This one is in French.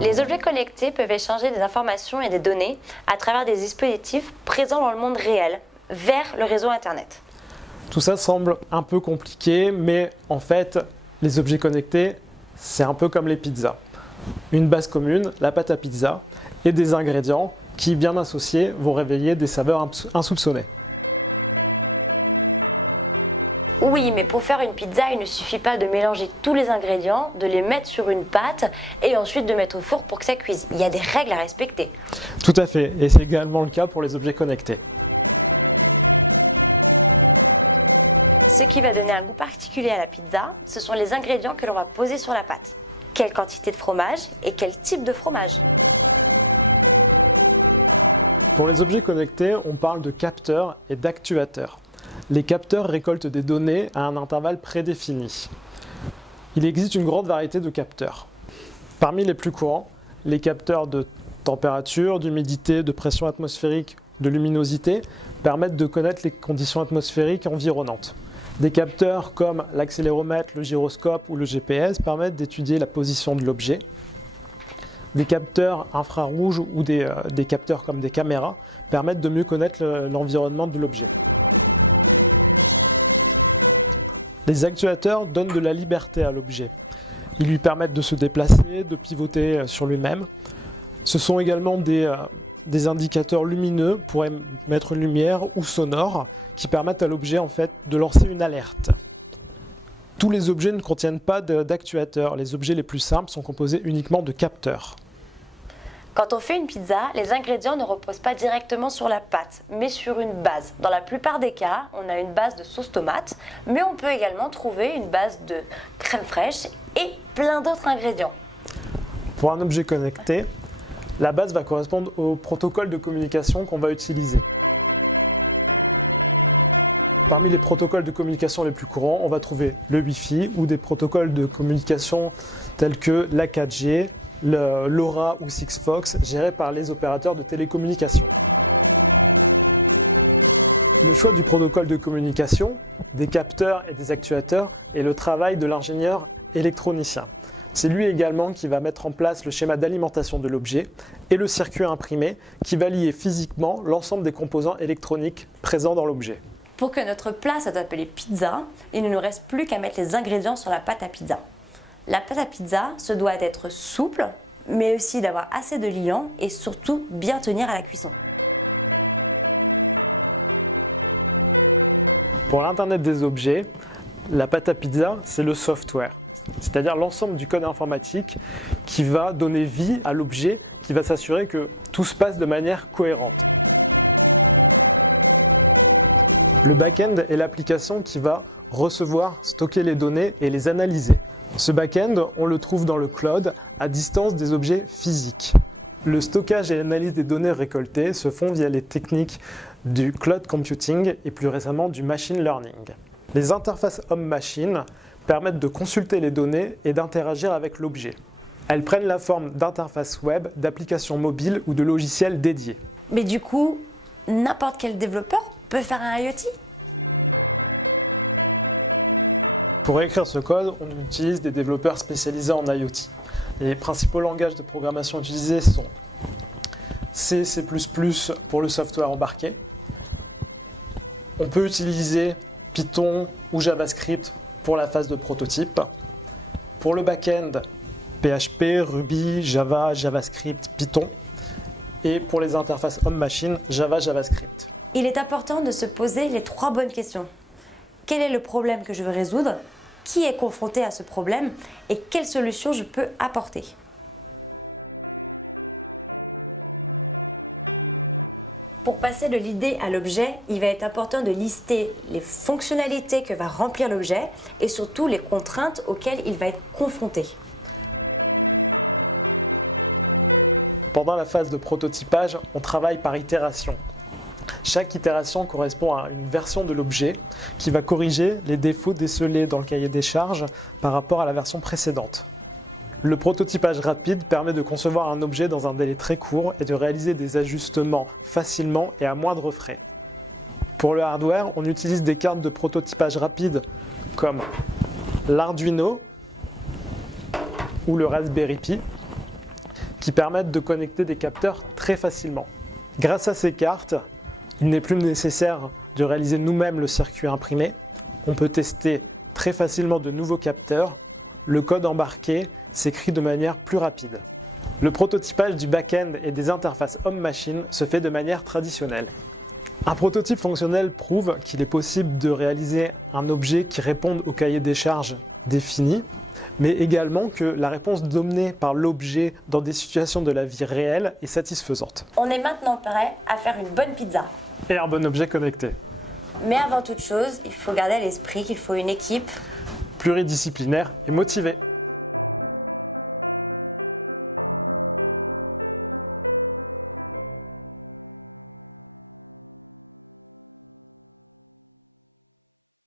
Les objets connectés peuvent échanger des informations et des données à travers des dispositifs présents dans le monde réel, vers le réseau Internet. Tout ça semble un peu compliqué, mais en fait, les objets connectés, c'est un peu comme les pizzas. Une base commune, la pâte à pizza, et des ingrédients qui, bien associés, vont réveiller des saveurs insoupçonnées. Oui, mais pour faire une pizza, il ne suffit pas de mélanger tous les ingrédients, de les mettre sur une pâte et ensuite de mettre au four pour que ça cuise. Il y a des règles à respecter. Tout à fait, et c'est également le cas pour les objets connectés. Ce qui va donner un goût particulier à la pizza, ce sont les ingrédients que l'on va poser sur la pâte. Quelle quantité de fromage et quel type de fromage? Pour les objets connectés, on parle de capteurs et d'actuateurs. Les capteurs récoltent des données à un intervalle prédéfini. Il existe une grande variété de capteurs. Parmi les plus courants, les capteurs de température, d'humidité, de pression atmosphérique, de luminosité permettent de connaître les conditions atmosphériques environnantes. Des capteurs comme l'accéléromètre, le gyroscope ou le GPS permettent d'étudier la position de l'objet. Des capteurs infrarouges ou des capteurs comme des caméras permettent de mieux connaître l'environnement de l'objet. Les actuateurs donnent de la liberté à l'objet. Ils lui permettent de se déplacer, de pivoter sur lui-même. Ce sont également des indicateurs lumineux pour émettre une lumière ou sonore qui permettent à l'objet en fait, de lancer une alerte. Tous les objets ne contiennent pas d'actuateurs. Les objets les plus simples sont composés uniquement de capteurs. Quand on fait une pizza, les ingrédients ne reposent pas directement sur la pâte, mais sur une base. Dans la plupart des cas, on a une base de sauce tomate, mais on peut également trouver une base de crème fraîche et plein d'autres ingrédients. Pour un objet connecté, la base va correspondre au protocole de communication qu'on va utiliser. Parmi les protocoles de communication les plus courants, on va trouver le Wi-Fi ou des protocoles de communication tels que la 4G, le LoRa ou Sigfox, gérés par les opérateurs de télécommunications. Le choix du protocole de communication, des capteurs et des actuateurs est le travail de l'ingénieur électronicien. C'est lui également qui va mettre en place le schéma d'alimentation de l'objet et le circuit imprimé qui va lier physiquement l'ensemble des composants électroniques présents dans l'objet. Pour que notre plat soit appelé pizza, il ne nous reste plus qu'à mettre les ingrédients sur la pâte à pizza. La pâte à pizza se doit d'être souple, mais aussi d'avoir assez de liant et surtout bien tenir à la cuisson. Pour l'Internet des objets, la pâte à pizza, c'est le software, c'est-à-dire l'ensemble du code informatique qui va donner vie à l'objet, qui va s'assurer que tout se passe de manière cohérente. Le back-end est l'application qui va recevoir, stocker les données et les analyser. Ce back-end, on le trouve dans le cloud, à distance des objets physiques. Le stockage et l'analyse des données récoltées se font via les techniques du cloud computing et plus récemment du machine learning. Les interfaces homme-machine permettent de consulter les données et d'interagir avec l'objet. Elles prennent la forme d'interfaces web, d'applications mobiles ou de logiciels dédiés. Mais du coup, n'importe quel développeur peut faire un IoT? Pour écrire ce code, on utilise des développeurs spécialisés en IoT. Les principaux langages de programmation utilisés sont C++ pour le software embarqué. On peut utiliser Python ou JavaScript pour la phase de prototype. Pour le back-end, PHP, Ruby, Java, JavaScript, Python. Et pour les interfaces homme-machine, Java, JavaScript. Il est important de se poser les 3 bonnes questions. Quel est le problème que je veux résoudre? Qui est confronté à ce problème? Et quelle solution je peux apporter? Pour passer de l'idée à l'objet, il va être important de lister les fonctionnalités que va remplir l'objet et surtout les contraintes auxquelles il va être confronté. Pendant la phase de prototypage, on travaille par itération. Chaque itération correspond à une version de l'objet qui va corriger les défauts décelés dans le cahier des charges par rapport à la version précédente. Le prototypage rapide permet de concevoir un objet dans un délai très court et de réaliser des ajustements facilement et à moindre frais. Pour le hardware, on utilise des cartes de prototypage rapide comme l'Arduino ou le Raspberry Pi qui permettent de connecter des capteurs très facilement. Grâce à ces cartes, il n'est plus nécessaire de réaliser nous-mêmes le circuit imprimé. On peut tester très facilement de nouveaux capteurs. Le code embarqué s'écrit de manière plus rapide. Le prototypage du back-end et des interfaces homme-machine se fait de manière traditionnelle. Un prototype fonctionnel prouve qu'il est possible de réaliser un objet qui réponde au cahier des charges défini, mais également que la réponse donnée par l'objet dans des situations de la vie réelle est satisfaisante. On est maintenant prêt à faire une bonne pizza. Et un bon objet connecté. Mais avant toute chose, il faut garder à l'esprit qu'il faut une équipe Pluridisciplinaire et motivée.